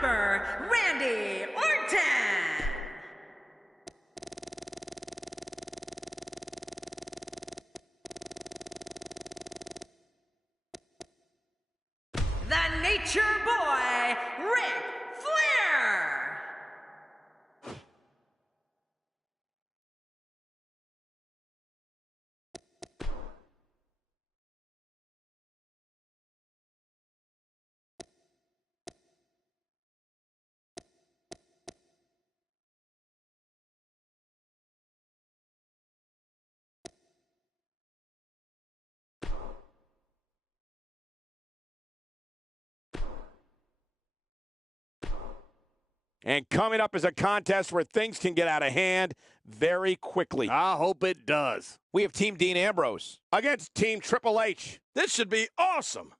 Viper, Randy Orton. The Nature Boy, Ric Flair. And coming up is a contest where things can get out of hand very quickly. I hope it does. We have Team Dean Ambrose against Team Triple H. This should be awesome.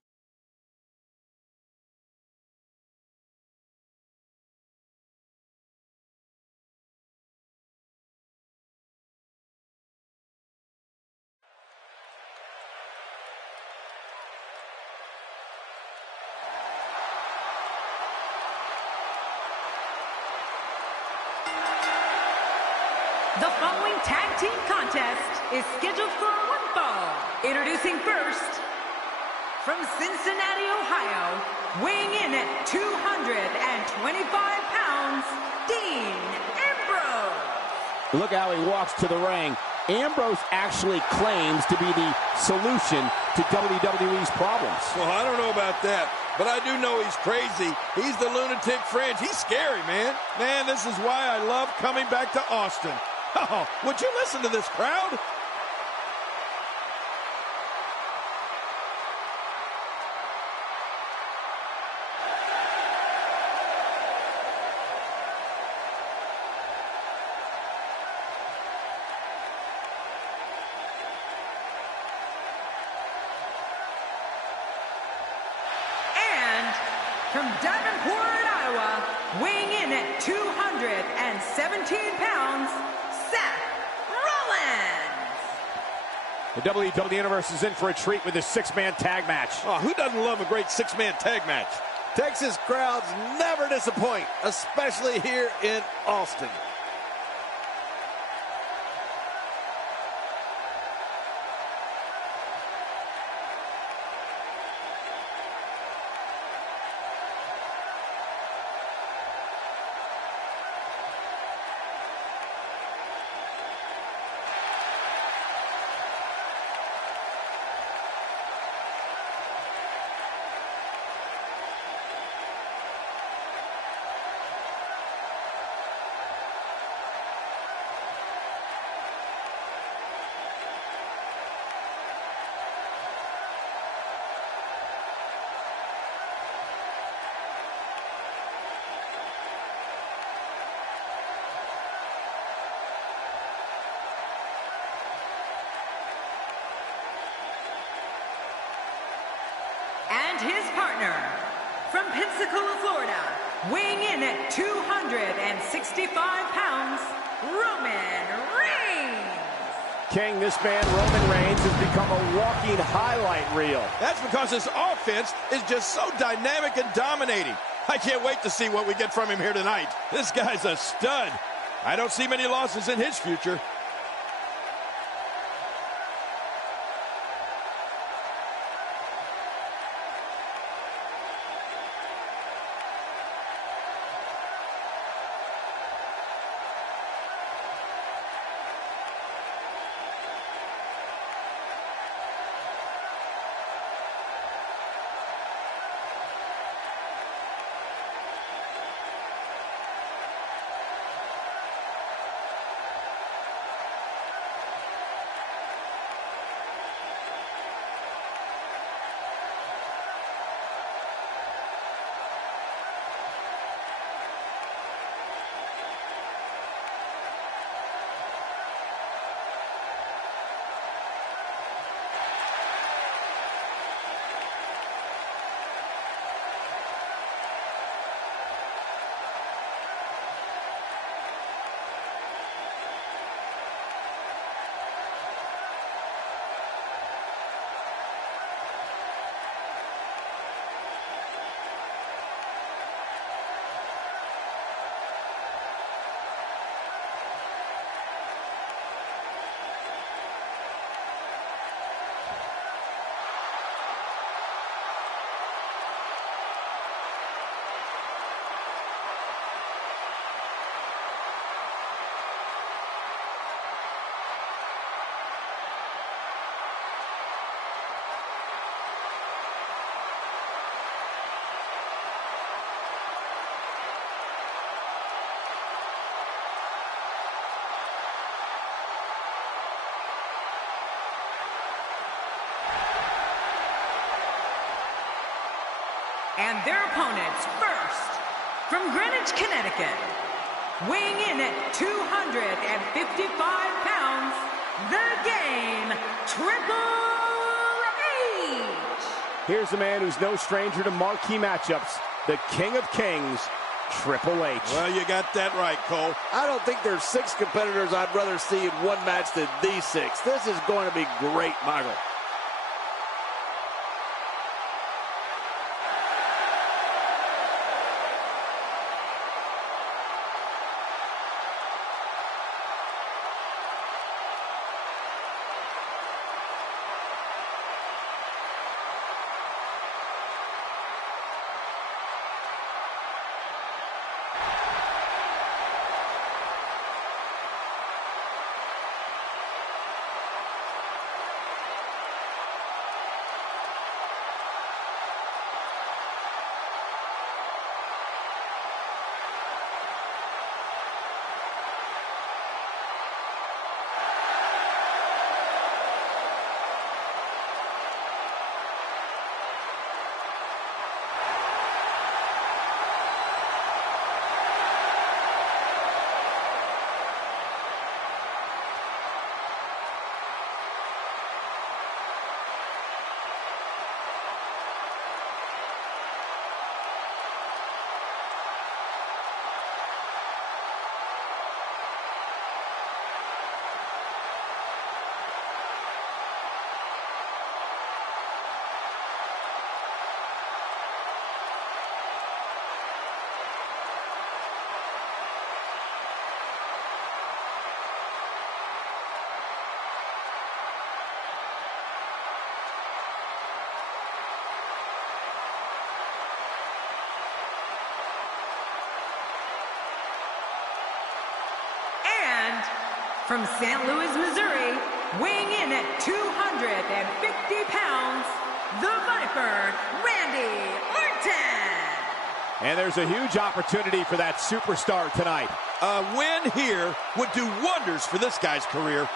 The following tag team contest is scheduled for one fall. Introducing first, from Cincinnati, Ohio, weighing in at 225 pounds, Dean Ambrose. Look how he walks to the ring. Ambrose actually claims to be the solution to WWE's problems. Well, I don't know about that, but I do know he's crazy. He's the lunatic fringe. He's scary, man. Man, this is why I love coming back to Austin. Oh, would you listen to this crowd? And from Davenport, Iowa, weighing in at 217 pounds, Seth Rollins. The WWE Universe is in for a treat with this six-man tag match. Oh, who doesn't love a great six-man tag match? Texas crowds never disappoint, especially here in Austin. And his partner, from Pensacola, Florida, weighing in at 265 pounds, Roman Reigns. King, this man, Roman Reigns, has become a walking highlight reel. That's because his offense is just so dynamic and dominating. I can't wait to see what we get from him here tonight. This guy's a stud. I don't see many losses in his future. And their opponents, first, from Greenwich, Connecticut, weighing in at 255 pounds, the Game, Triple H. Here's a man who's no stranger to marquee matchups, the King of Kings, Triple H. Well, you got that right, Cole. I don't think there's 6 competitors I'd rather see in one match than these 6. This is going to be great, Michael. From St. Louis, Missouri, weighing in at 250 pounds, the Viper, Randy Orton. And there's a huge opportunity for that superstar tonight. A win here would do wonders for this guy's career.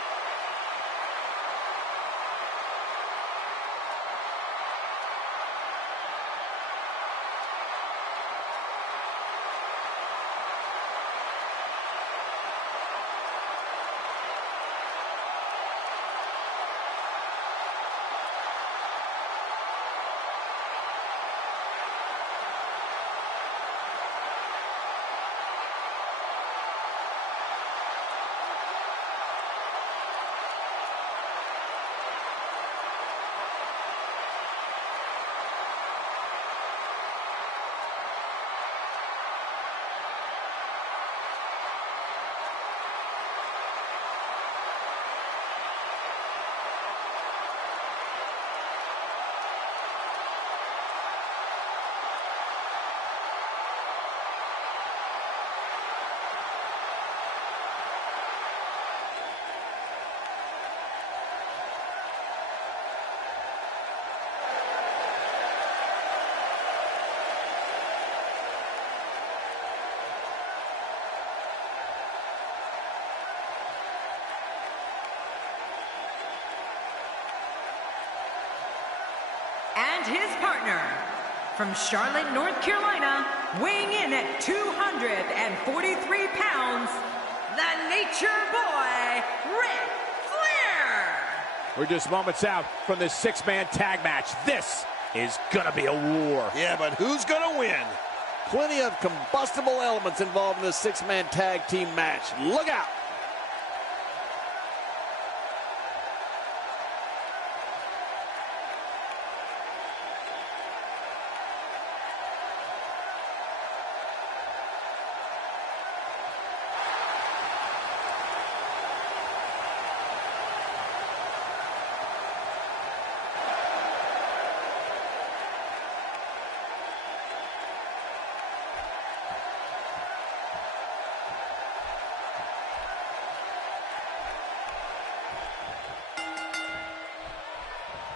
And his partner, from Charlotte, North Carolina, weighing in at 243 pounds, the Nature Boy, Ric Flair. We're just moments out from this 6-man tag match. This is gonna be a war. Yeah, but who's gonna win? Plenty of combustible elements involved in this 6-man tag team match. Look out!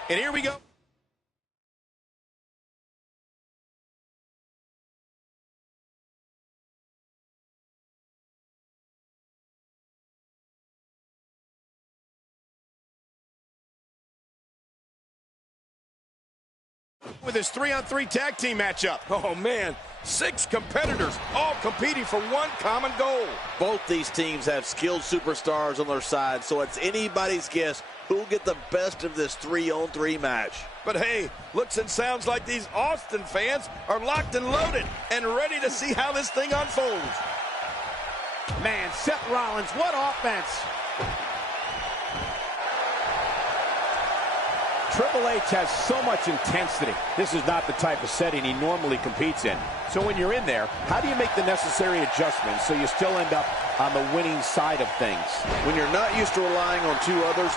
And here we go. with his 3-on-3 tag team matchup. Oh, man. 6 competitors, all competing for one common goal. Both these teams have skilled superstars on their side, so it's anybody's guess who'll get the best of this 3-on-3 match. But hey, looks and sounds like these Austin fans are locked and loaded and ready to see how this thing unfolds. Man, Seth Rollins, what offense! Triple H has so much intensity. This is not the type of setting he normally competes in. So when you're in there, how do you make the necessary adjustments so you still end up on the winning side of things? When you're not used to relying on 2 others,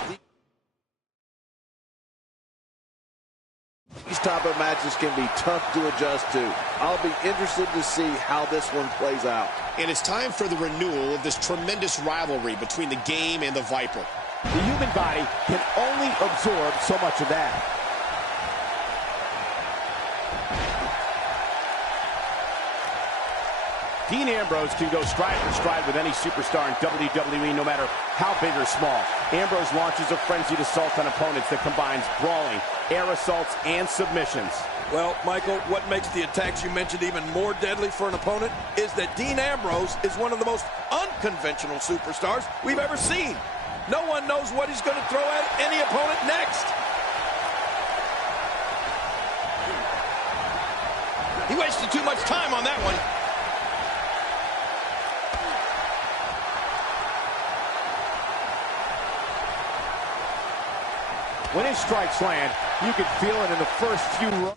these type of matches can be tough to adjust to. I'll be interested to see how this one plays out. And it's time for the renewal of this tremendous rivalry between the Game and the Viper. The human body can only absorb so much of that. Dean Ambrose can go stride for stride with any superstar in WWE, no matter how big or small. Ambrose launches a frenzied assault on opponents that combines brawling, air assaults, and submissions. Well, Michael, what makes the attacks you mentioned even more deadly for an opponent is that Dean Ambrose is one of the most unconventional superstars we've ever seen. No one knows what he's going to throw at any opponent next. He wasted too much time on that one. When his strikes land, you can feel it in the first few.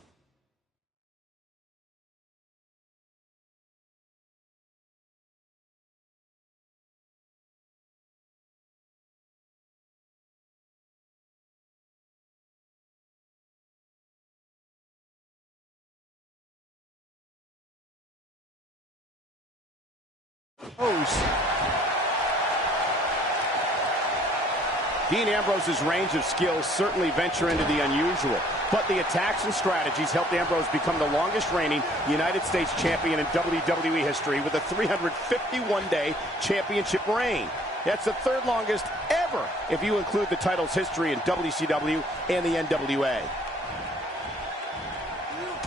Dean Ambrose's range of skills certainly venture into the unusual, but the attacks and strategies helped Ambrose become the longest reigning United States champion in WWE history with a 351-day championship reign. That's the 3rd longest ever if you include the title's history in WCW and the NWA.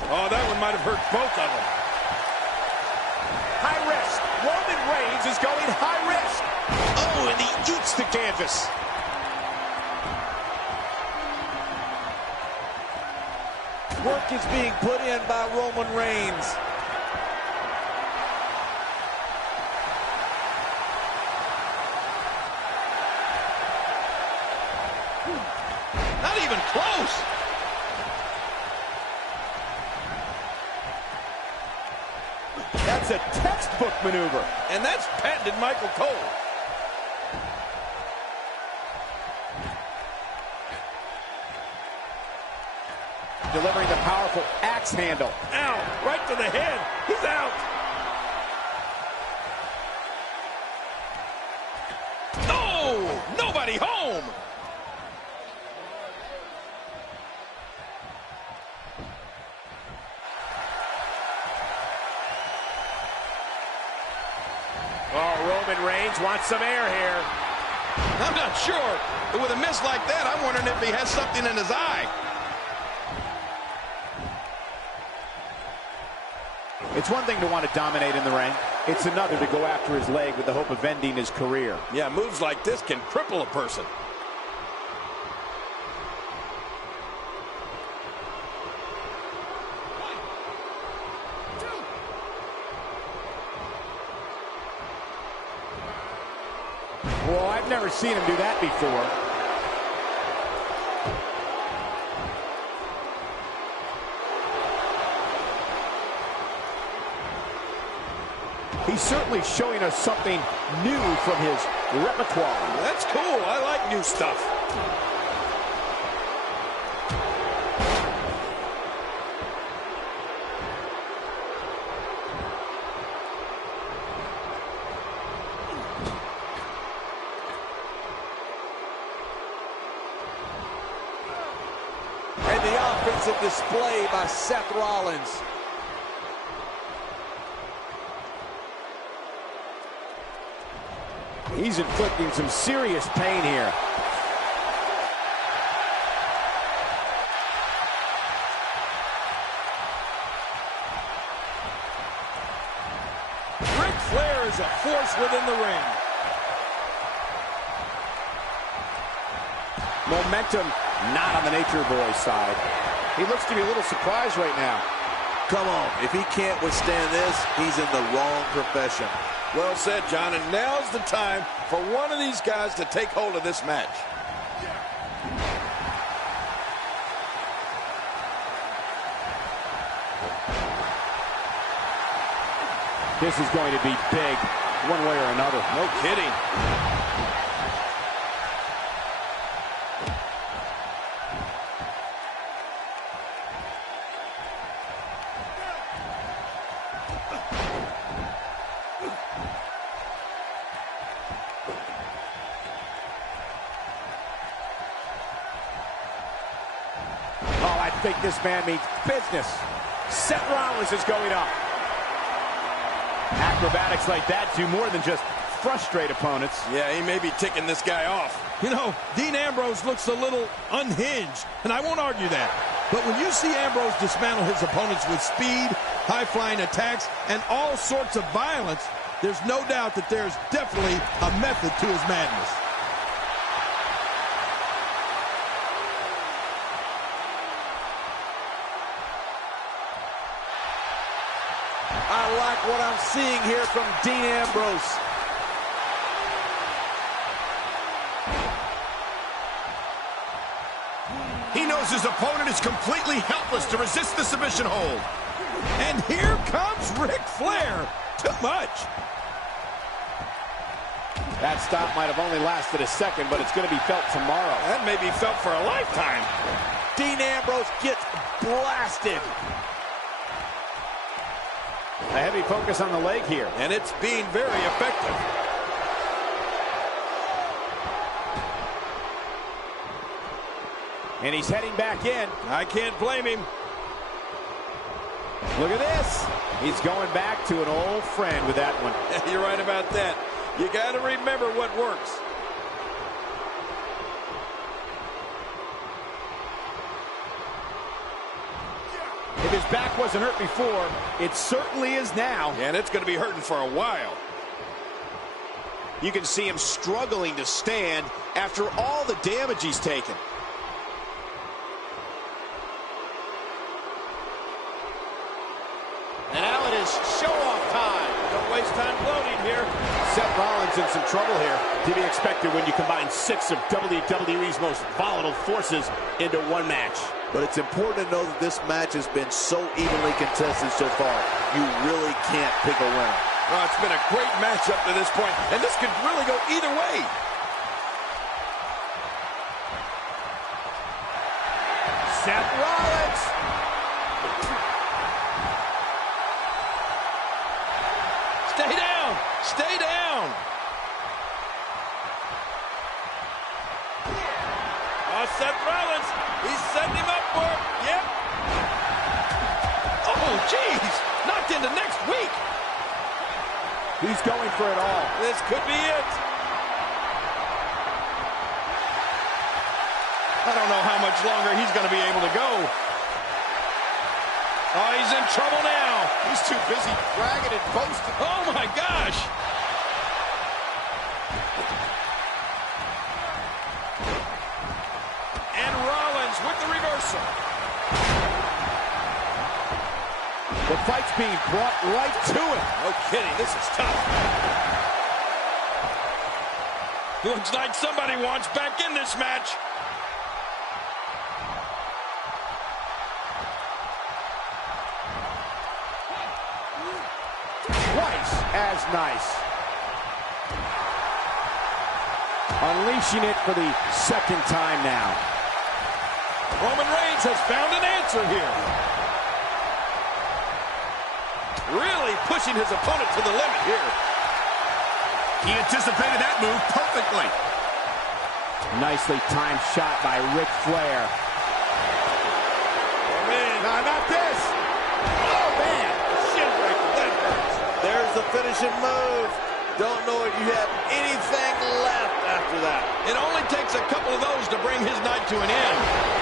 Oh, that one might have hurt both of them. High risk. Roman Reigns is going high risk. Oh, and he eats the canvas. Work is being put in by Roman Reigns. Not even close. That's a textbook maneuver. And that's patented Michael Cole. Delivering the powerful axe handle. Ow, right to the head. He's out. Oh, nobody home. Oh, Roman Reigns wants some air here. I'm not sure. But with a miss like that, I'm wondering if he has something in his eye. It's one thing to want to dominate in the ring. It's another to go after his leg with the hope of ending his career. Yeah, moves like this can cripple a person. Well, I've never seen him do that before. He's certainly showing us something new from his repertoire. That's cool. I like new stuff. And the offensive display by Seth Rollins. He's inflicting some serious pain here. is a force within the ring. Momentum not on the Nature Boy's side. He looks to be a little surprised right now. Come on, if he can't withstand this, he's in the wrong profession. Well said, John, and now's the time for one of these guys to take hold of this match. This is going to be big, one way or another. No kidding. Oh, I think this man means business. Seth Rollins is going up. Acrobatics like that do more than just frustrate opponents. Yeah, he may be ticking this guy off. You know, Dean Ambrose looks a little unhinged, and I won't argue that. But when you see Ambrose dismantle his opponents with speed, high-flying attacks, and all sorts of violence, there's no doubt that there's definitely a method to his madness. I like what I'm seeing here from Dean Ambrose. He knows his opponent is completely helpless to resist the submission hold. And here comes Ric Flair. Too much. That stop might have only lasted a second, but it's going to be felt tomorrow. That may be felt for a lifetime. Dean Ambrose gets blasted. A heavy focus on the leg here. And it's being very effective. And he's heading back in. I can't blame him. Look at this. He's going back to an old friend with that one. You're right about that. You got to remember what works. If his back wasn't hurt before, it certainly is now. And it's going to be hurting for a while. You can see him struggling to stand after all the damage he's taken. And now it is show-off time. Don't waste time gloating here. Seth Rollins in some trouble here. To be expected when you combine 6 of WWE's most volatile forces into one match. But it's important to know that this match has been so evenly contested so far. You really can't pick a winner. Oh, it's been a great match up to this point, and this could really go either way. Seth Rollins. Stay down. Stay down. Oh, Seth Rollins. He's setting him up for it. Yep. Oh, jeez. Knocked into next week. He's going for it all. This could be it. I don't know how much longer he's going to be able to go. Oh, he's in trouble now. He's too busy bragging and boasting. Oh, my gosh. And Rollins with the reversal. The fight's being brought right to it. No kidding, this is tough. Looks like somebody wants back in this match. Twice as nice. Unleashing it for the second time now. Roman Reigns has found an answer here. Really pushing his opponent to the limit here. He anticipated that move perfectly. Nicely timed shot by Ric Flair. Oh, man. No, not this. Oh, man. Shin breaker, that hurts. There's the finishing move. Don't know if you have anything left after that. It only takes a couple of those to bring his night to an end.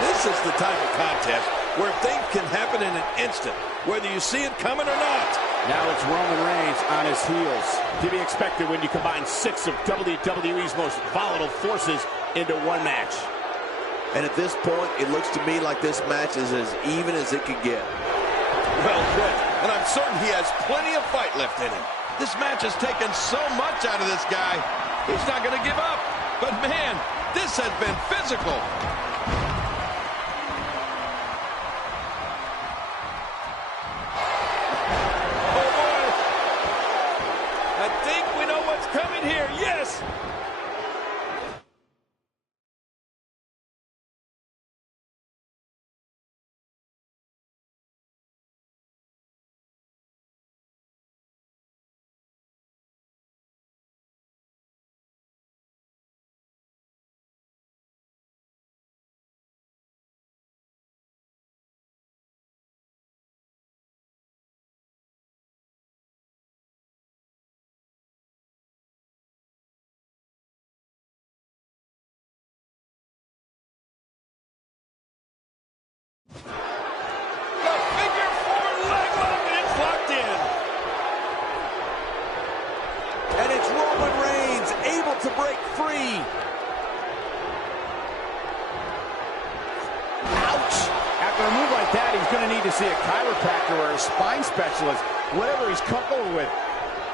This is the type of contest where things can happen in an instant, whether you see it coming or not. Now it's Roman Reigns on his heels. To be expected when you combine 6 of WWE's most volatile forces into one match. And at this point, it looks to me like this match is as even as it could get. Well, good. And I'm certain he has plenty of fight left in him. This match has taken so much out of this guy. He's not going to give up. But, man, this has been physical. Oh, boy. I think we know what's coming here. Yes. To break free. Ouch! After a move like that, he's going to need to see a chiropractor or a spine specialist, whatever he's comfortable with.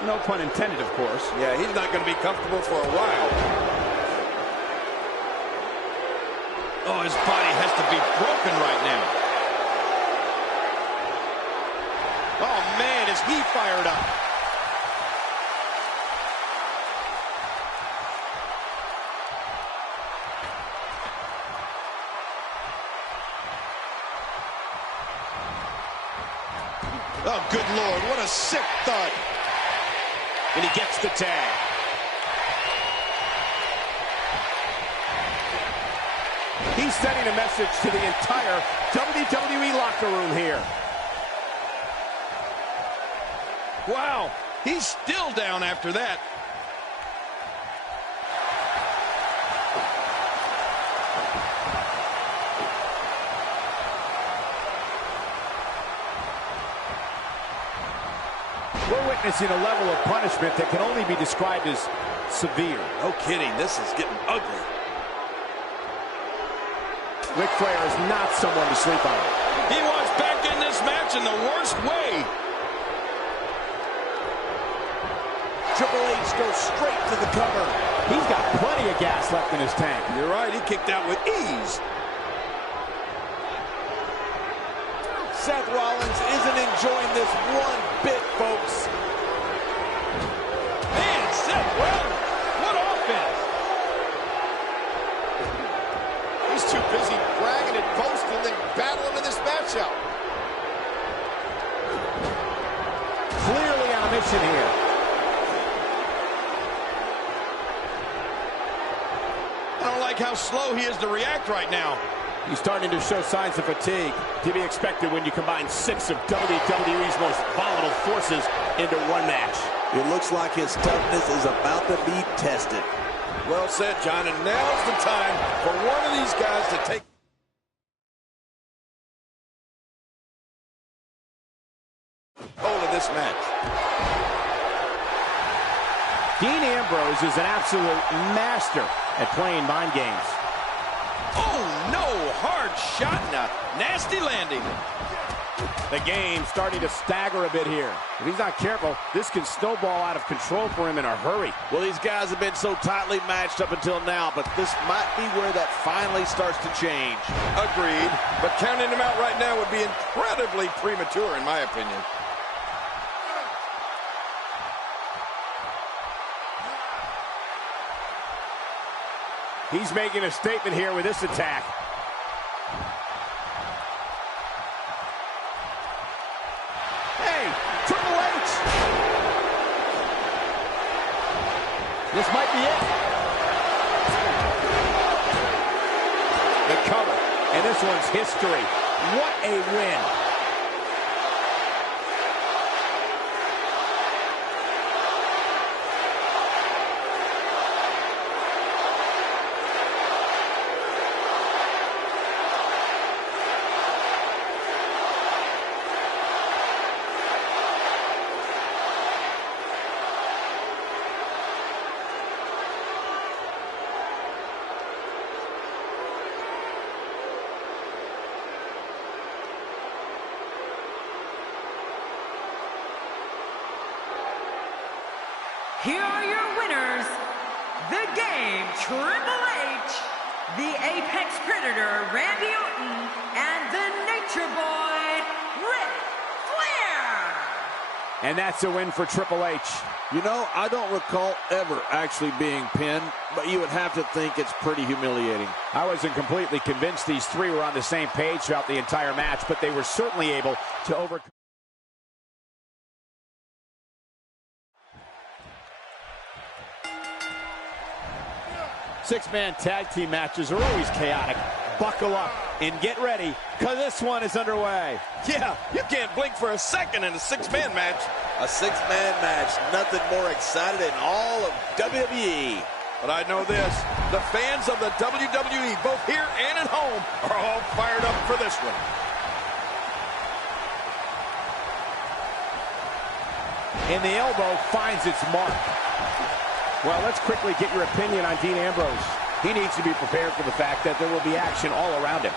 No pun intended, of course. Yeah, he's not going to be comfortable for a while. Oh, his body has to be broken right now. Oh, man, is he fired up. Oh, good Lord, what a sick thud. And he gets the tag. He's sending a message to the entire WWE locker room here. Wow, he's still down after that. We're witnessing a level of punishment that can only be described as severe. No kidding, this is getting ugly. Ric Flair is not someone to sleep on. He wants back in this match in the worst way. Triple H goes straight to the cover. He's got plenty of gas left in his tank. You're right, he kicked out with ease. Seth Rollins isn't enjoying this one bit, folks. Man, Seth Rollins, what offense? He's too busy bragging and boasting than battling in this matchup. Clearly on a mission here. I don't like how slow he is to react right now. He's starting to show signs of fatigue. To be expected when you combine 6 of WWE's most volatile forces into one match. It looks like his toughness is about to be tested. Well said, John, and now's the time for one of these guys to take hold of this match. Dean Ambrose is an absolute master at playing mind games. Oh, no, hard shot and a nasty landing. The game starting to stagger a bit here. If he's not careful, this can snowball out of control for him in a hurry. Well, these guys have been so tightly matched up until now, but this might be where that finally starts to change. Agreed, but counting him out right now would be incredibly premature, in my opinion. He's making a statement here with this attack. Hey, Triple H! This might be it. The cover, and this one's history. What a win. here are your winners, the Game Triple H, the Apex Predator Randy Orton, and the Nature Boy Ric Flair. And that's a win for Triple H. You know, I don't recall ever actually being pinned, but you would have to think it's pretty humiliating. I wasn't completely convinced these three were on the same page throughout the entire match, but they were certainly able to overcome. Six-man tag team matches are always chaotic. Buckle up and get ready, because this one is underway. Yeah, you can't blink for a second in a six-man match. A six-man match, nothing more excited in all of WWE. But I know this, the fans of the WWE, both here and at home, are all fired up for this one. And the elbow finds its mark. Well, let's quickly get your opinion on Dean Ambrose. He needs to be prepared for the fact that there will be action all around him.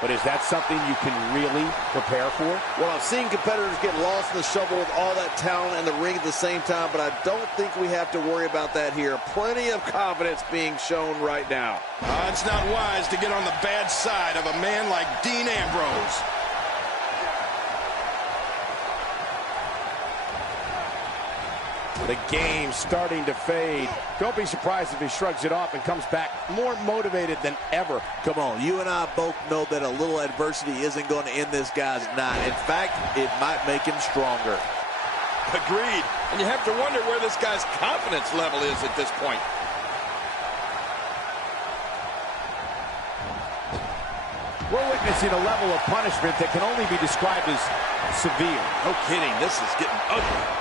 But is that something you can really prepare for? Well, I've seen competitors get lost in the shuffle with all that talent in the ring at the same time, but I don't think we have to worry about that here. Plenty of confidence being shown right now. It's not wise to get on the bad side of a man like Dean Ambrose. The game's starting to fade. Don't be surprised if he shrugs it off and comes back more motivated than ever. Come on, you and I both know that a little adversity isn't going to end this guy's night. In fact, it might make him stronger. Agreed. And you have to wonder where this guy's confidence level is at this point. We're witnessing a level of punishment that can only be described as severe. No kidding, this is getting ugly.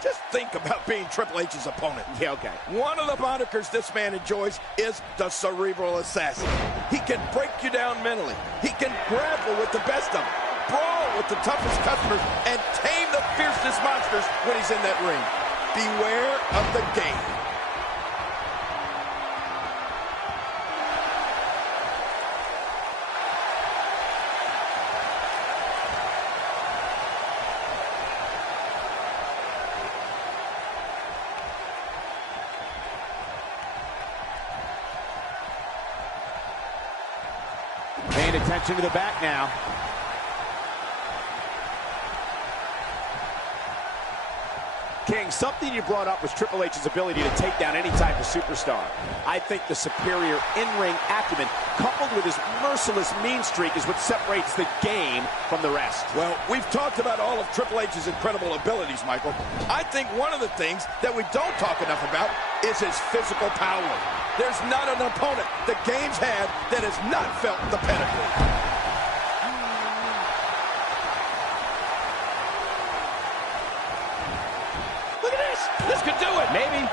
Just think about being Triple H's opponent. Yeah, okay. One of the monikers this man enjoys is the Cerebral Assassin. He can break you down mentally. He can grapple with the best of them, brawl with the toughest customers, and tame the fiercest monsters when he's in that ring. Beware of the game. Paying attention to the back now. King, something you brought up was Triple H's ability to take down any type of superstar. I think the superior in-ring acumen, coupled with his merciless mean streak, is what separates the game from the rest. Well, we've talked about all of Triple H's incredible abilities, Michael. I think one of the things that we don't talk enough about is his physical power. There's not an opponent the game's had that has not felt the pedigree. This could do it. Maybe.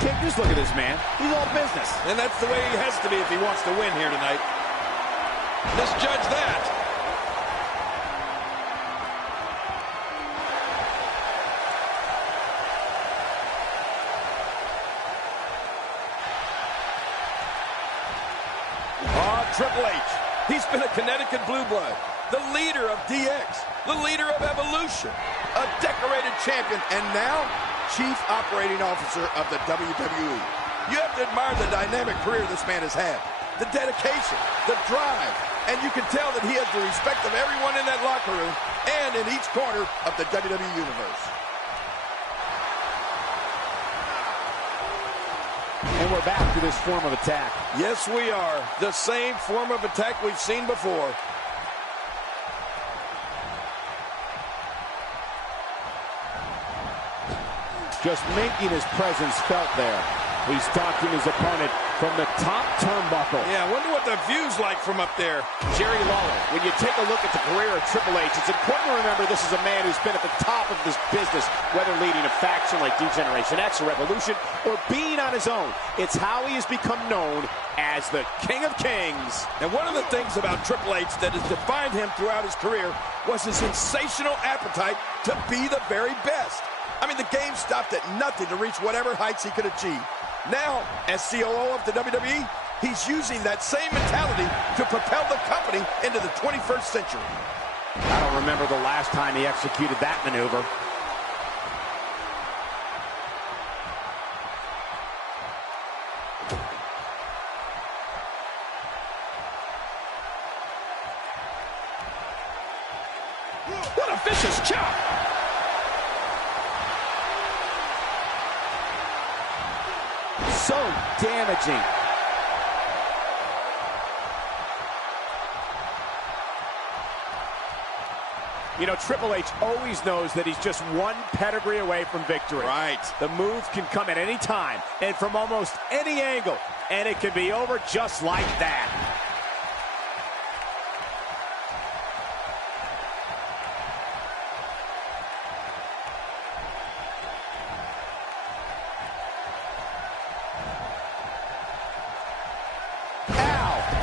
King, just look at this man. He's all business. And that's the way he has to be if he wants to win here tonight. Misjudge that. Triple H. He's been a Connecticut Blue Blood, the leader of DX, the leader of Evolution, a decorated champion, and now Chief Operating Officer of the WWE. You have to admire the dynamic career this man has had, the dedication, the drive, and you can tell that he has the respect of everyone in that locker room and in each corner of the WWE Universe. And we're back to this form of attack. Yes, we are. The same form of attack we've seen before. Just making his presence felt there. He's talking his opponent from the top turnbuckle. Yeah, I wonder what the view's like from up there. Jerry Lawler, when you take a look at the career of Triple H, it's important to remember this is a man who's been at the top of this business, whether leading a faction like D-Generation X or Revolution, or being on his own. It's how he has become known as the King of Kings. And one of the things about Triple H that has defined him throughout his career was his sensational appetite to be the very best. I mean, the game stopped at nothing to reach whatever heights he could achieve. Now, as COO of the WWE, he's using that same mentality to propel the company into the 21st century. I don't remember the last time he executed that maneuver. What a vicious chop! So damaging. You know, Triple H always knows that he's just one pedigree away from victory. Right. The move can come at any time and from almost any angle, and it can be over just like that.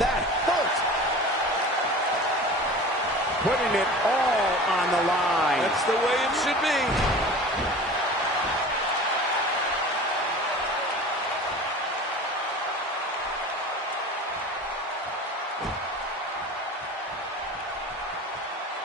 That hurt. Putting it all on the line. That's the way it should be.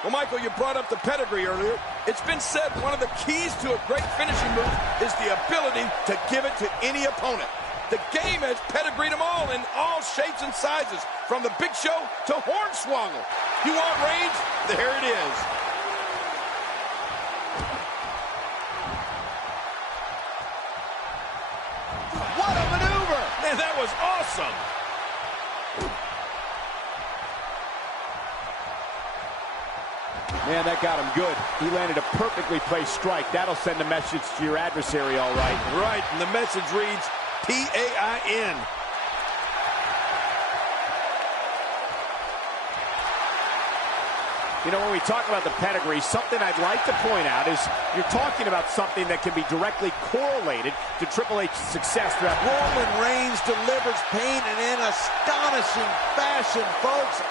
Well, Michael, you brought up the pedigree earlier. It's been said one of the keys to a great finishing move is the ability to give it to any opponent. The game has pedigreed them all in all shapes and sizes, from the Big Show to Hornswoggle. You want range? There it is. What a maneuver! Man, that was awesome. Man, that got him good. He landed a perfectly placed strike. That'll send a message to your adversary, all right. Right, and the message reads, P-A-I-N. You know, when we talk about the pedigree, something I'd like to point out is you're talking about something that can be directly correlated to Triple H's success throughout. Roman Reigns delivers pain and in astonishing fashion, folks.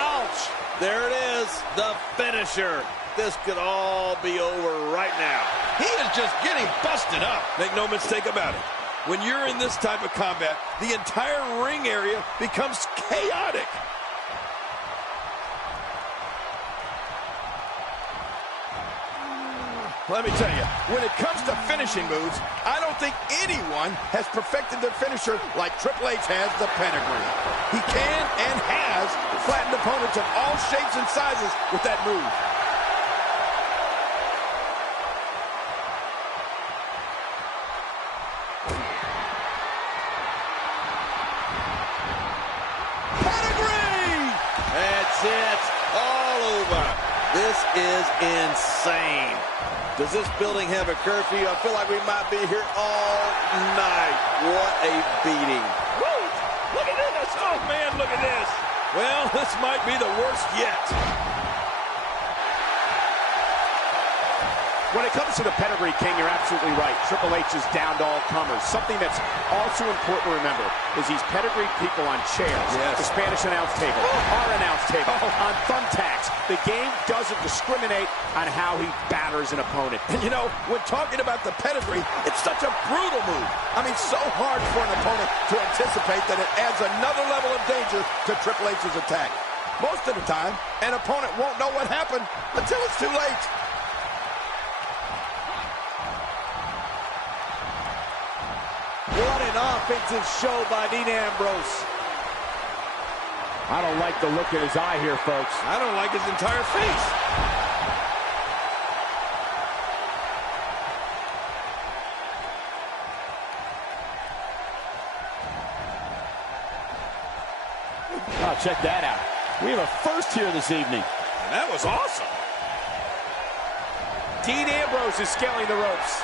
Ouch! There it is, the finisher. This could all be over right now. He is just getting busted up. Make no mistake about it. When you're in this type of combat, the entire ring area becomes chaotic. Let me tell you, when it comes to finishing moves, I don't think anyone has perfected their finisher like Triple H has the pedigree. He can and has flattened opponents of all shapes and sizes with that move. That's it. All over. This is insane. Does this building have a curfew? I feel like we might be here all night. What a beating. Woo! Look at this. Oh, man, look at this. Well, this might be the worst yet. When it comes to the pedigree, King, you're absolutely right. Triple H is down to all comers. Something that's also important to remember is he's pedigreed people on chairs, the Spanish announce table, our announce table, on thumbtacks. The game doesn't discriminate on how he batters an opponent. And you know, when talking about the pedigree, it's such a brutal move. I mean, so hard for an opponent to anticipate that it adds another level of danger to Triple H's attack. Most of the time, an opponent won't know what happened until it's too late. What an offensive show by Dean Ambrose. I don't like the look in his eye here, folks. I don't like his entire face. Oh, check that out. We have a first here this evening. And that was awesome. Dean Ambrose is scaling the ropes.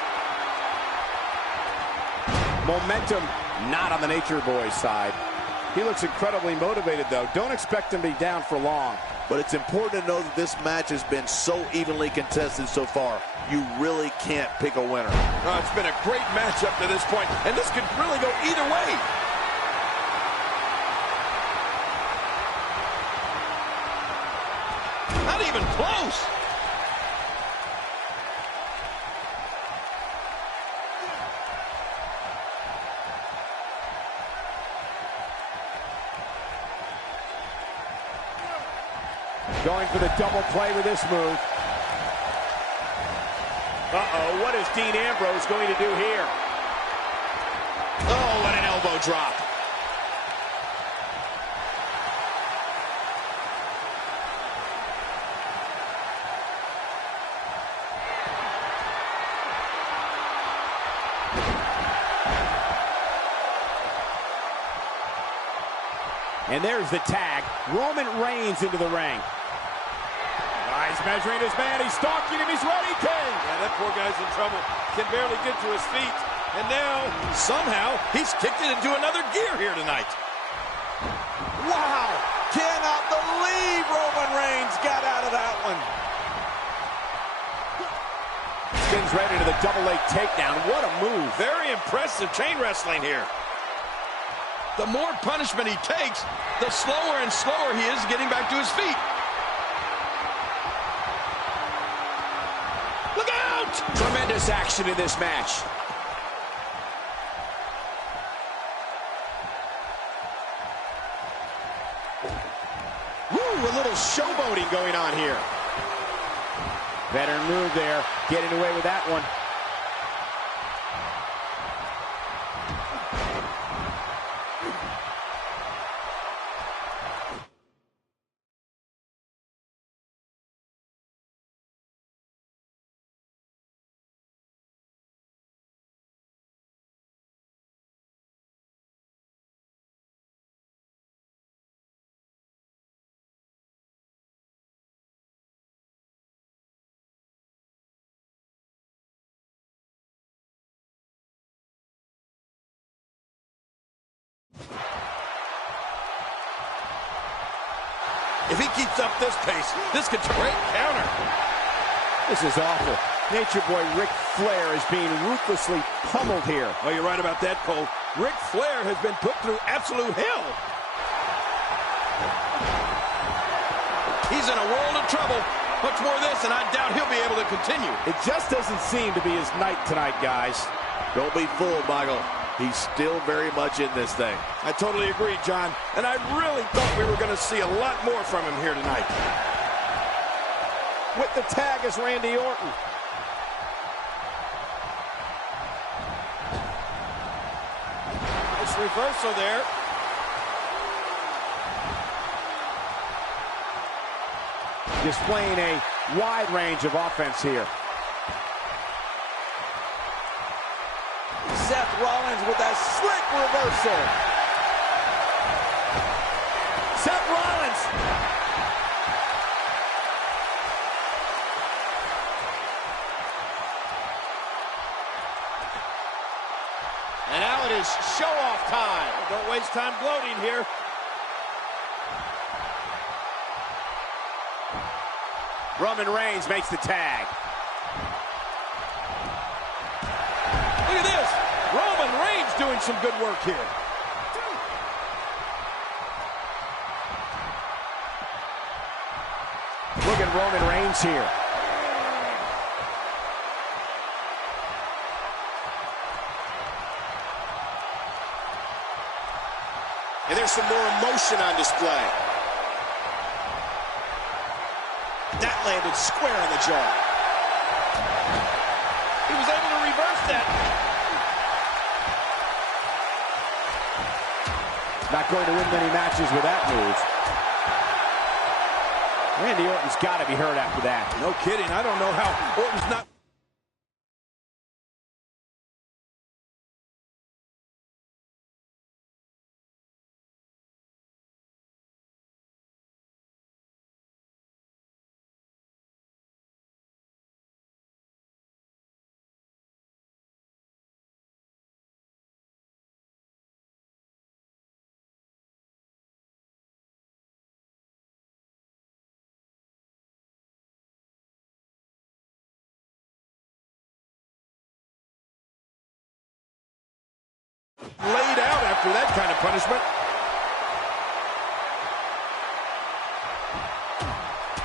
Momentum Not on the Nature Boy's side. He looks incredibly motivated, though. Don't expect him to be down for long. But it's important to know that this match has been so evenly contested so far. You really can't pick a winner. Oh, it's been a great match up to this point, and this could really go either way. Not even close. Going for the double play with this move. Uh-oh, what is Dean Ambrose going to do here? Oh, what an elbow drop. And there's the tag. Roman Reigns into the ring. He's measuring his man. He's stalking him. He's ready, King. Yeah, that poor guy's in trouble. Can barely get to his feet. And now, somehow, he's kicked it into another gear here tonight. Wow! Cannot believe Roman Reigns got out of that one. Spins right into the double leg takedown. What a move. Very impressive chain wrestling here. The more punishment he takes, the slower and slower he is getting back to his feet. Look out! Tremendous action in this match. Woo, a little showboating going on here. Better move there. Getting away with that one. If he keeps up this pace, this could great counter. This is awful. Nature Boy Ric Flair is being ruthlessly pummeled here. Oh, you're right about that, Cole. Ric Flair has been put through absolute hell. He's in a world of trouble. Much more of this, and I doubt he'll be able to continue. It just doesn't seem to be his night tonight, guys. Don't be fooled, Michael. He's still very much in this thing. I totally agree, John. And I really thought we were going to see a lot more from him here tonight. With the tag is Randy Orton. Nice reversal there. Displaying a wide range of offense here. Seth Rollins with a slick reversal. Seth Rollins. And now it is show-off time. Don't waste time gloating here. Roman Reigns makes the tag. Look at this. Roman Reigns doing some good work here. Look at Roman Reigns here. And there's some more emotion on display. That landed square on the jaw. He was able to reverse that. Not going to win many matches with that move. Randy Orton's got to be hurt after that. No kidding. I don't know how Orton's not Laid out after that kind of punishment.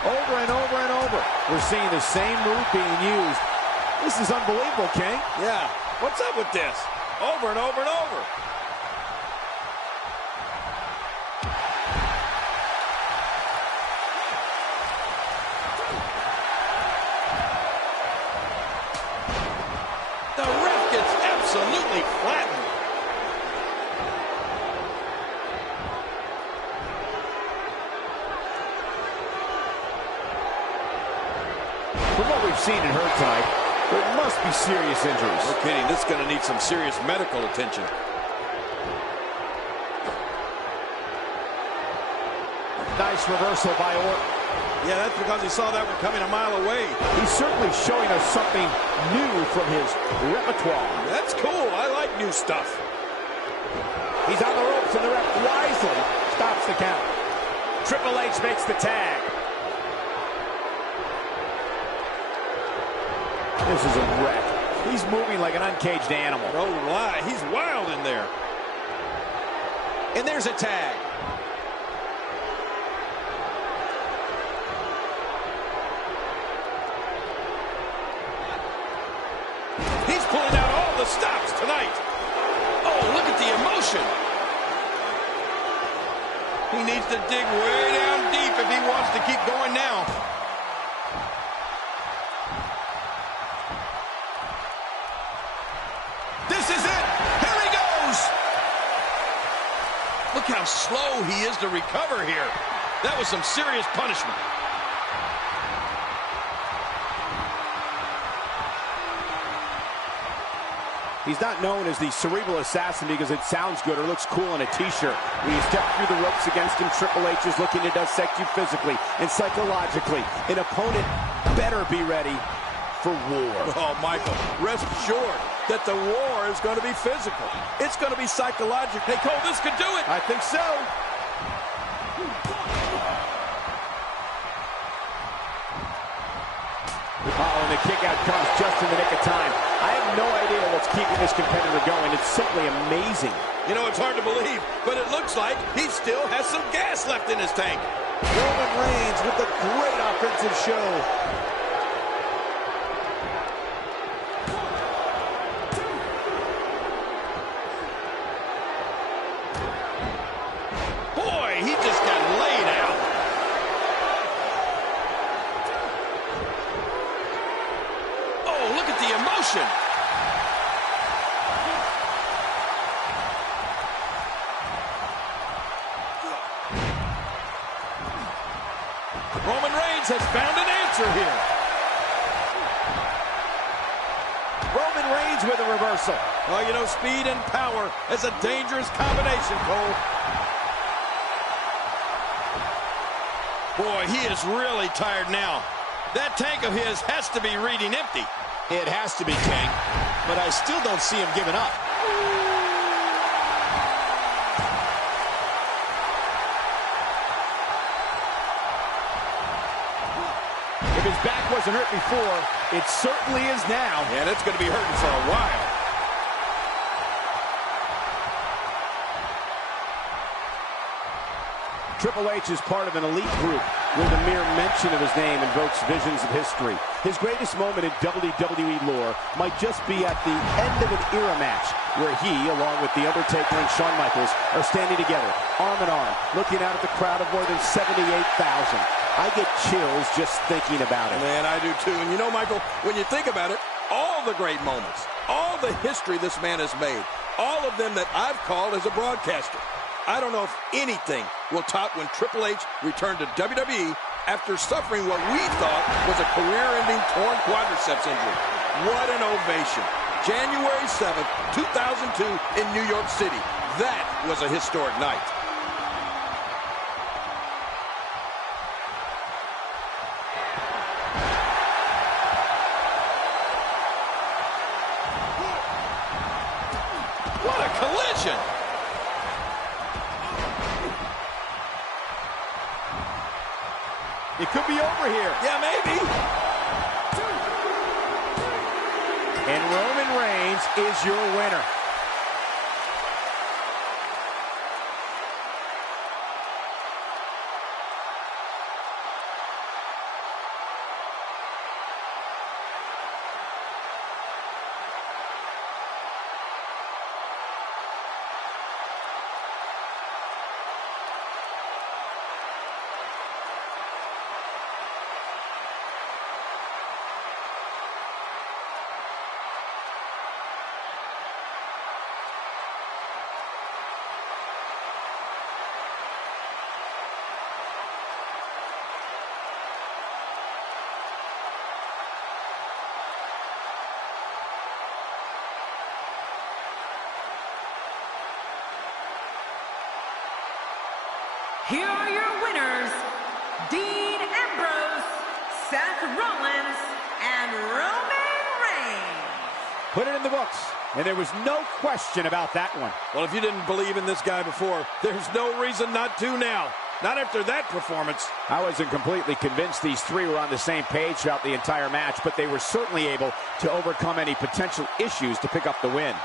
Over and over and over. We're seeing the same move being used. This is unbelievable, King. Yeah, what's up with this? Over and over and over. The ref gets absolutely flattened. From what we've seen and heard tonight, there must be serious injuries. No kidding, this is going to need some serious medical attention. Nice reversal by Orton. Yeah, that's because he saw that one coming a mile away. He's certainly showing us something new from his repertoire. That's cool. I like new stuff. He's on the ropes, and the ref wisely stops the count. Triple H makes the tag. This is a wreck. He's moving like an uncaged animal. No lie, he's wild in there. And there's a tag. He's pulling out all the stops tonight. Oh, look at the emotion. He needs to dig way down deep if he wants to keep going now. This is it. Here he goes. Look how slow he is to recover here. That was some serious punishment. He's not known as the cerebral assassin because it sounds good or looks cool in a t-shirt. When you step through the ropes against him, Triple H is looking to dissect you physically and psychologically. An opponent better be ready for war. Oh, Michael, rest assured that the war is going to be physical. It's going to be psychological. Hey, Cole, this could do it. I think so. And the kick out comes just in the nick of time. I have no idea what's keeping this competitor going. It's simply amazing. You know, it's hard to believe, but it looks like he still has some gas left in his tank. Roman Reigns with a great offensive show. Boy, he just got laid out. Oh, look at the emotion. Roman Reigns has found an answer here. Roman Reigns with a reversal. Well, you know, speed and power is a dangerous combination, Cole. Boy, he is really tired now. That tank of his has to be reading empty. It has to be, King, but I still don't see him giving up. If his back wasn't hurt before, it certainly is now. And it's going to be hurting for a while. Triple H is part of an elite group where the mere mention of his name invokes visions of history. His greatest moment in WWE lore might just be at the end of an era match where he, along with The Undertaker and Shawn Michaels, are standing together, arm in arm, looking out at the crowd of more than 78,000. I get chills just thinking about it. Man, I do too. And you know, Michael, when you think about it, all the great moments, all the history this man has made, all of them that I've called as a broadcaster, I don't know if anything will top when Triple H returned to WWE after suffering what we thought was a career-ending torn quadriceps injury. What an ovation. January 7th, 2002 in New York City. That was a historic night. What a collision! It could be over here. Yeah, maybe. And Roman Reigns is your winner. Here are your winners, Dean Ambrose, Seth Rollins, and Roman Reigns. Put it in the books, and there was no question about that one. Well, if you didn't believe in this guy before, there's no reason not to now. Not after that performance. I wasn't completely convinced these three were on the same page throughout the entire match, but they were certainly able to overcome any potential issues to pick up the win.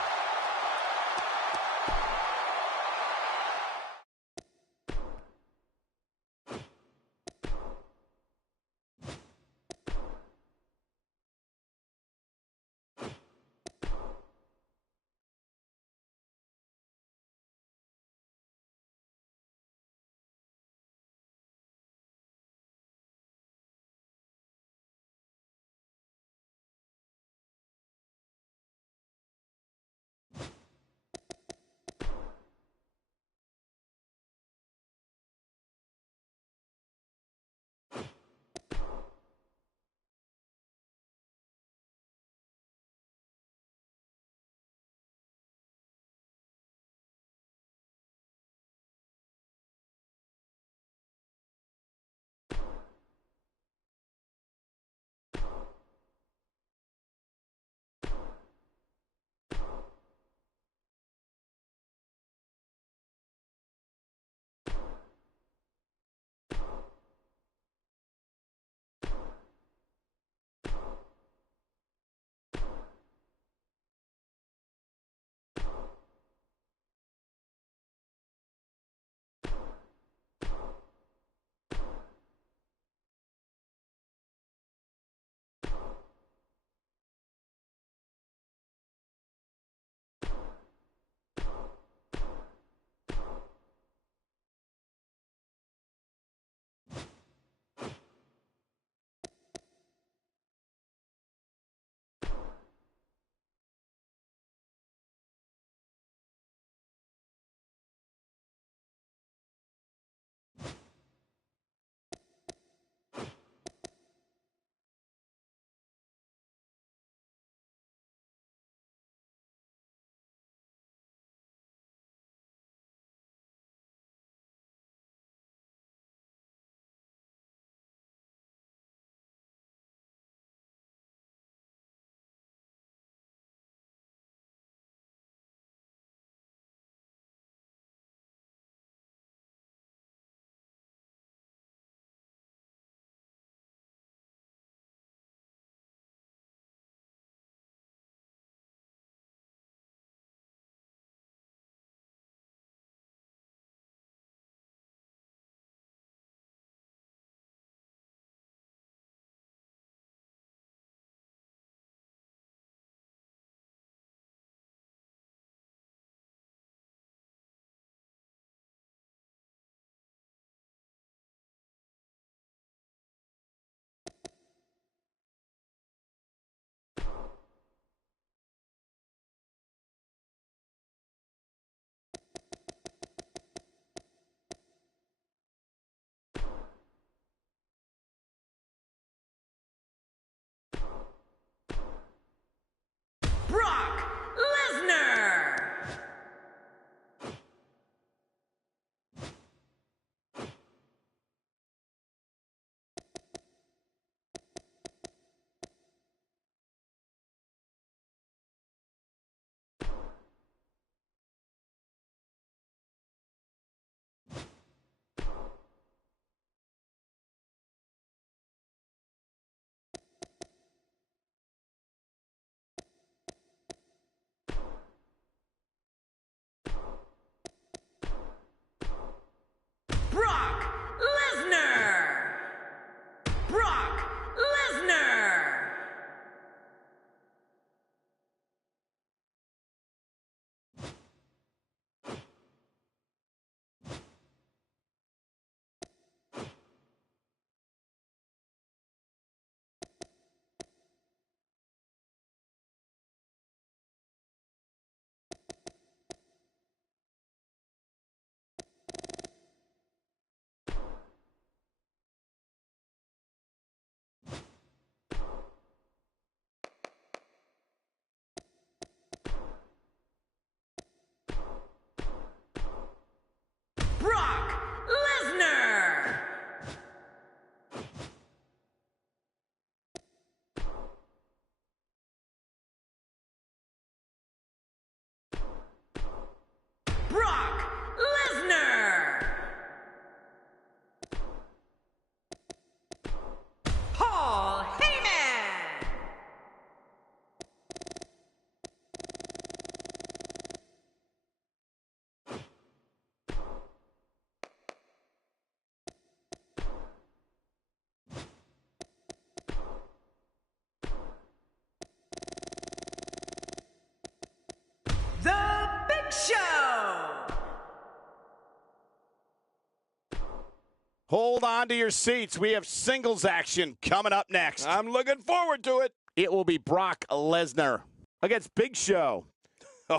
Hold on to your seats. We have singles action coming up next. I'm looking forward to it. It will be Brock Lesnar against Big Show.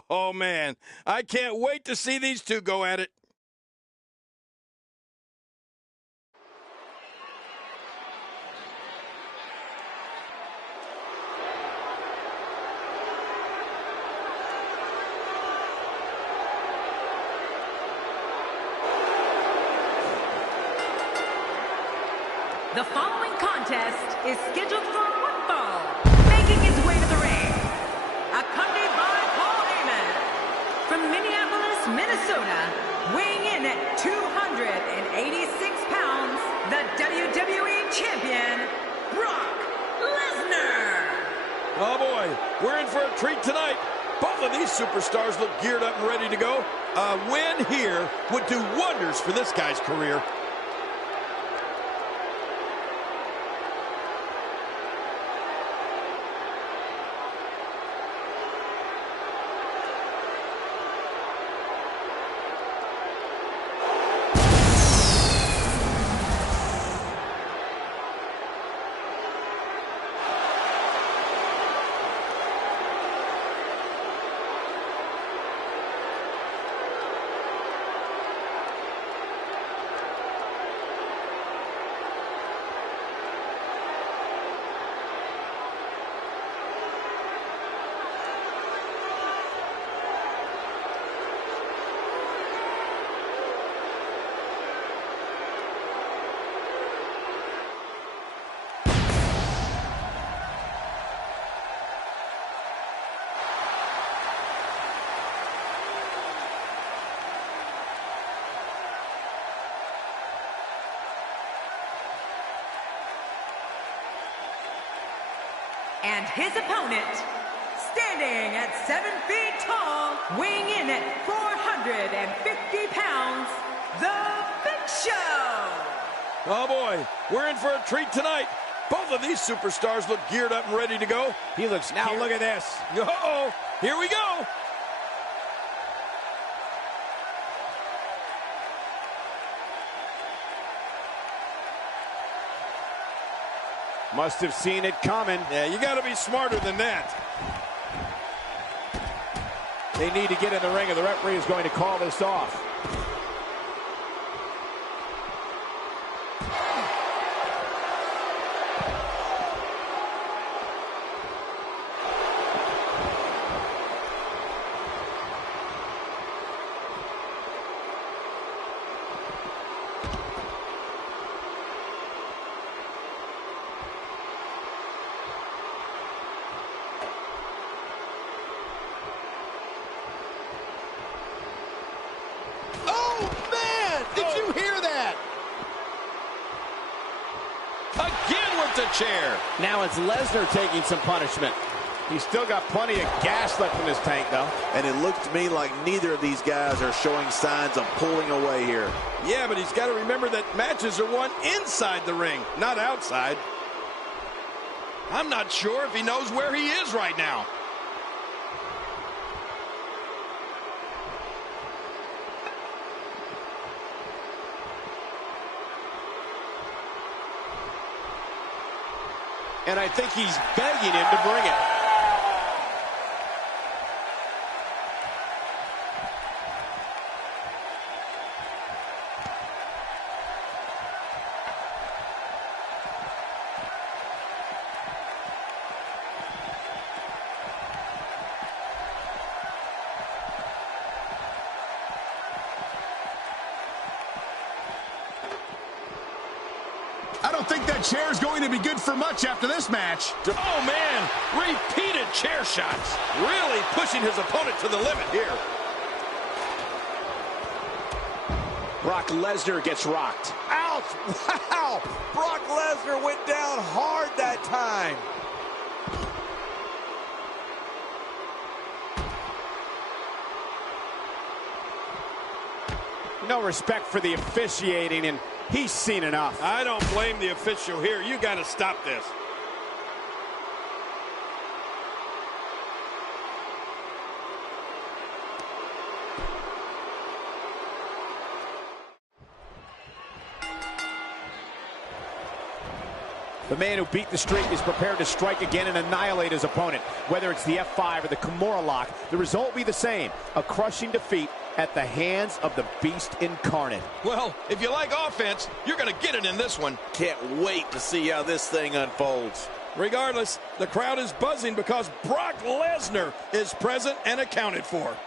Oh, man. I can't wait to see these two go at it. The following contest is scheduled for one fall. Making his way to the ring, accompanied by Paul Heyman. From Minneapolis, Minnesota, weighing in at 286 pounds, the WWE Champion, Brock Lesnar. Oh, boy. We're in for a treat tonight. Both of these superstars look geared up and ready to go. A win here would do wonders for this guy's career. And his opponent, standing at 7 feet tall, weighing in at 450 pounds, the Big Show. Oh, boy. We're in for a treat tonight. Both of these superstars look geared up and ready to go. He looks now. Look at this. Uh-oh. Here we go. Must have seen it coming. Yeah, you got to be smarter than that. They need to get in the ring, and the referee is going to call this off. Chair. Now it's Lesnar taking some punishment. He's still got plenty of gas left in his tank, though. And it looked to me like neither of these guys are showing signs of pulling away here. Yeah, but he's got to remember that matches are won inside the ring, not outside. I'm not sure if he knows where he is right now. And I think he's begging him to bring it. I don't think that chair is going to be good for much after this match. Oh, man. Repeated chair shots. Really pushing his opponent to the limit here. Brock Lesnar gets rocked. Ouch! Wow! Brock Lesnar went down hard that time. No respect for the officiating, and he's seen enough. I don't blame the official here. You got to stop this. The man who beat the streak is prepared to strike again and annihilate his opponent. Whether it's the F5 or the Kimura lock, the result will be the same. A crushing defeat at the hands of the Beast Incarnate. Well, if you like offense, you're going to get it in this one. Can't wait to see how this thing unfolds. Regardless, the crowd is buzzing because Brock Lesnar is present and accounted for.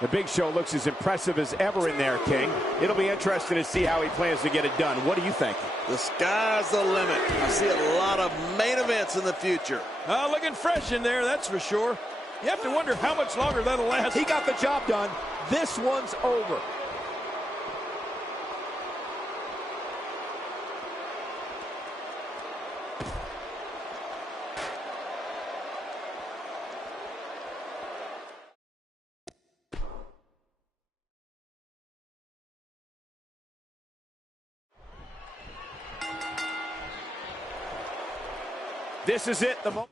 The Big Show looks as impressive as ever in there, King. It'll be interesting to see how he plans to get it done. What do you think? The sky's the limit. I see a lot of main events in the future. Looking fresh in there, that's for sure. You have to wonder how much longer that'll last. He got the job done. This one's over. This is it, the moment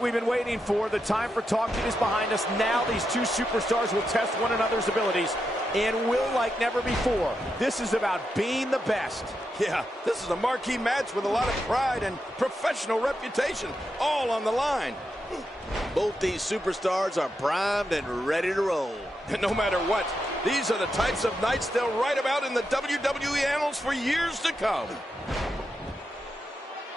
we've been waiting for. The time for talking is behind us. Now these two superstars will test one another's abilities and will like never before. This is about being the best. Yeah, this is a marquee match with a lot of pride and professional reputation all on the line. Both these superstars are primed and ready to roll. And no matter what, these are the types of nights they'll write about in the WWE annals for years to come.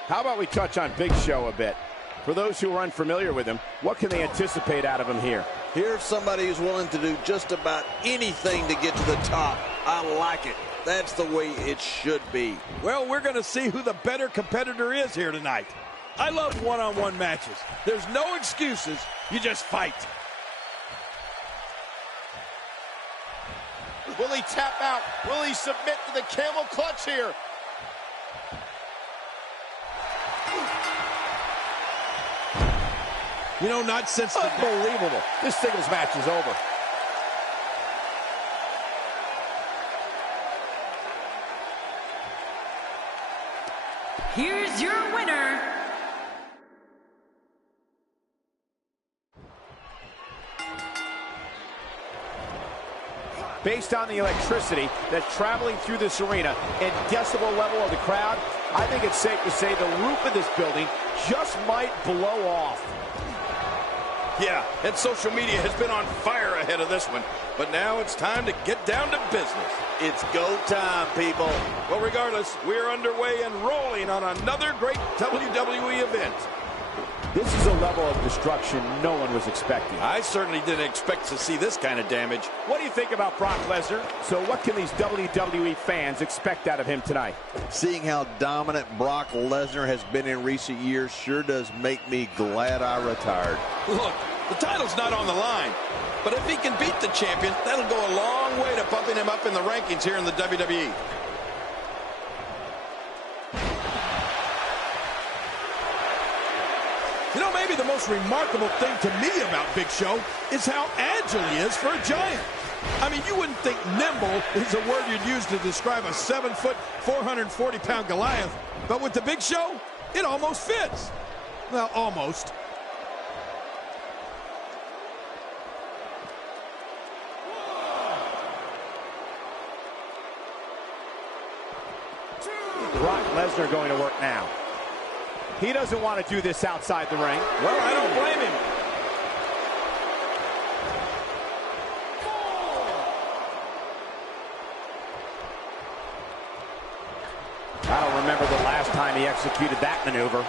How about we touch on Big Show a bit? For those who are unfamiliar with him, what can they anticipate out of him here? Here's somebody who's willing to do just about anything to get to the top. I like it. That's the way it should be. Well, we're going to see who the better competitor is here tonight. I love one-on-one matches. There's no excuses. You just fight. Will he tap out? Will he submit to the camel clutch here? You know, not since the... Unbelievable. This singles match is over. Here's your winner, based on the electricity that's traveling through this arena and decibel level of the crowd, I think it's safe to say the roof of this building just might blow off. Yeah, and social media has been on fire ahead of this one. But now it's time to get down to business. It's go time, people. Well, regardless, we're underway and rolling on another great WWE event. This is a level of destruction no one was expecting. I certainly didn't expect to see this kind of damage. What do you think about Brock Lesnar? So what can these WWE fans expect out of him tonight? Seeing how dominant Brock Lesnar has been in recent years sure does make me glad I retired. Look, the title's not on the line. But if he can beat the champion, that'll go a long way to bumping him up in the rankings here in the WWE. You know, maybe the most remarkable thing to me about Big Show is how agile he is for a giant. I mean, you wouldn't think nimble is a word you'd use to describe a 7-foot, 440-pound Goliath. But with the Big Show, it almost fits. Well, almost. Brock Lesnar going to work now. He doesn't want to do this outside the ring. Well, I don't blame him. I don't remember the last time he executed that maneuver.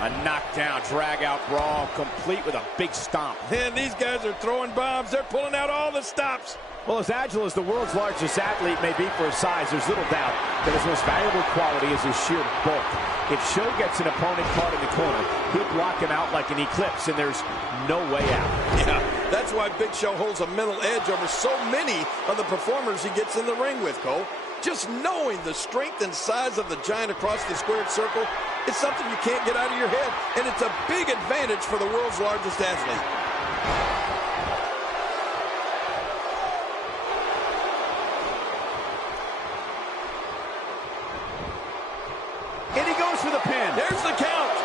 A knockdown, drag-out brawl, complete with a big stomp. And these guys are throwing bombs. They're pulling out all the stops. Well, as agile as the world's largest athlete may be for his size, there's little doubt that his most valuable quality is his sheer bulk. If Show gets an opponent caught in the corner, he'll block him out like an eclipse, and there's no way out. Yeah, that's why Big Show holds a mental edge over so many of the performers he gets in the ring with, Cole. Just knowing the strength and size of the giant across the squared circle, it's something you can't get out of your head, and it's a big advantage for the world's largest athlete. And he goes for the pin. There's the count.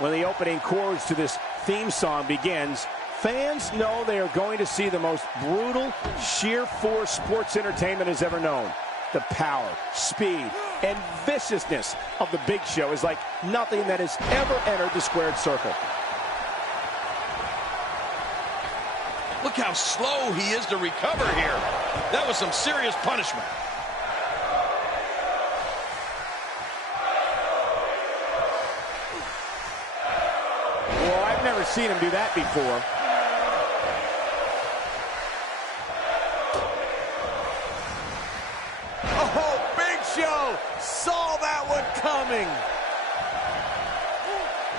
When the opening chords to this theme song begins, fans know they are going to see the most brutal, sheer force sports entertainment has ever known. The power, speed, and viciousness of the Big Show is like nothing that has ever entered the squared circle. Look how slow he is to recover here. That was some serious punishment. Well, I've never seen him do that before. Oh, Big Show saw that one coming.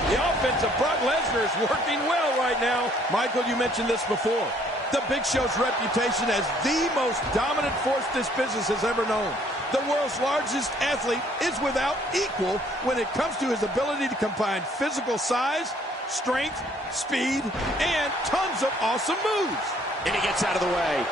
The offense of Brock Lesnar is working well right now. Michael, you mentioned this before. The Big Show's reputation as the most dominant force this business has ever known. The world's largest athlete is without equal when it comes to his ability to combine physical size, strength, speed, and tons of awesome moves. And he gets out of the way.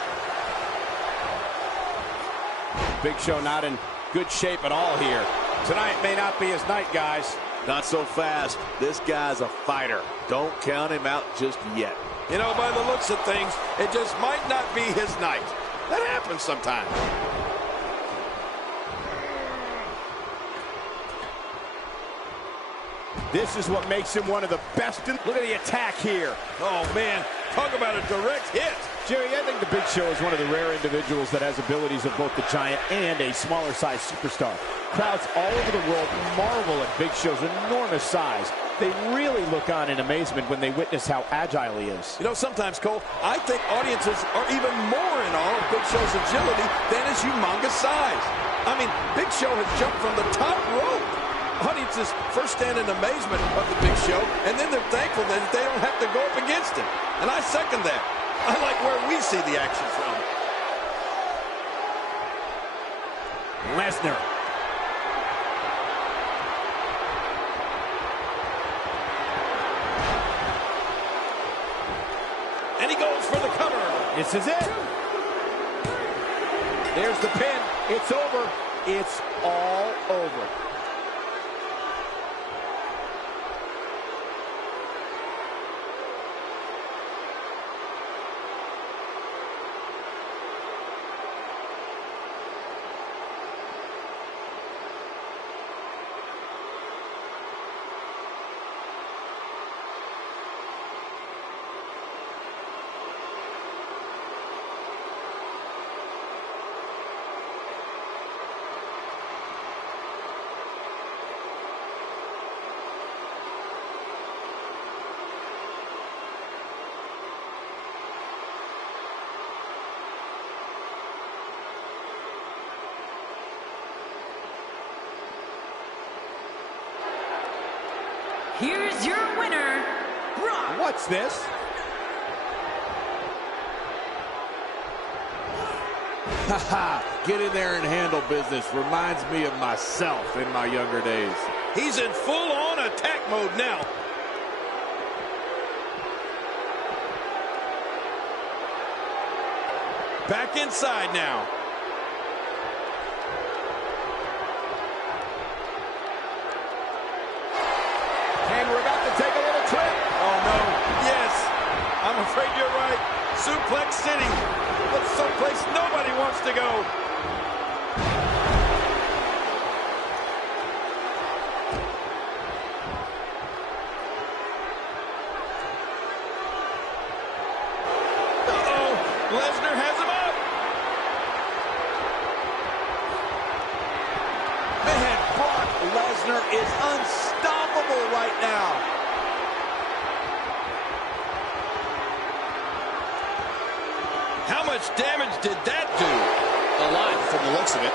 Big Show not in good shape at all here. Tonight may not be his night, guys. Not so fast. This guy's a fighter. Don't count him out just yet. You know, by the looks of things, it just might not be his night. That happens sometimes. This is what makes him one of the best. Look at the attack here. Oh, man. Talk about a direct hit. Jerry, I think the Big Show is one of the rare individuals that has abilities of both the giant and a smaller-sized superstar. Crowds all over the world marvel at Big Show's enormous size. They really look on in amazement when they witness how agile he is. You know, sometimes, Cole, I think audiences are even more in awe of Big Show's agility than his humongous size. I mean, Big Show has jumped from the top rope. Audiences first stand in amazement of the Big Show, and then they're thankful that they don't have to go up against him. And I second that. I like where we see the action from. Lesnar. And he goes for the cover. This is it. There's the pin. It's over. It's all over. Here's your winner, Brock. What's this? Haha, get in there and handle business. Reminds me of myself in my younger days. He's in full-on attack mode now. Back inside now. And we're about to take a little trip. Oh, no. Yes. I'm afraid you're right. Suplex City. That's someplace nobody wants to go. Uh-oh. Lesnar has him up. Man, Brock Lesnar is unstoppable right now. How much damage did that do? A lot from the looks of it.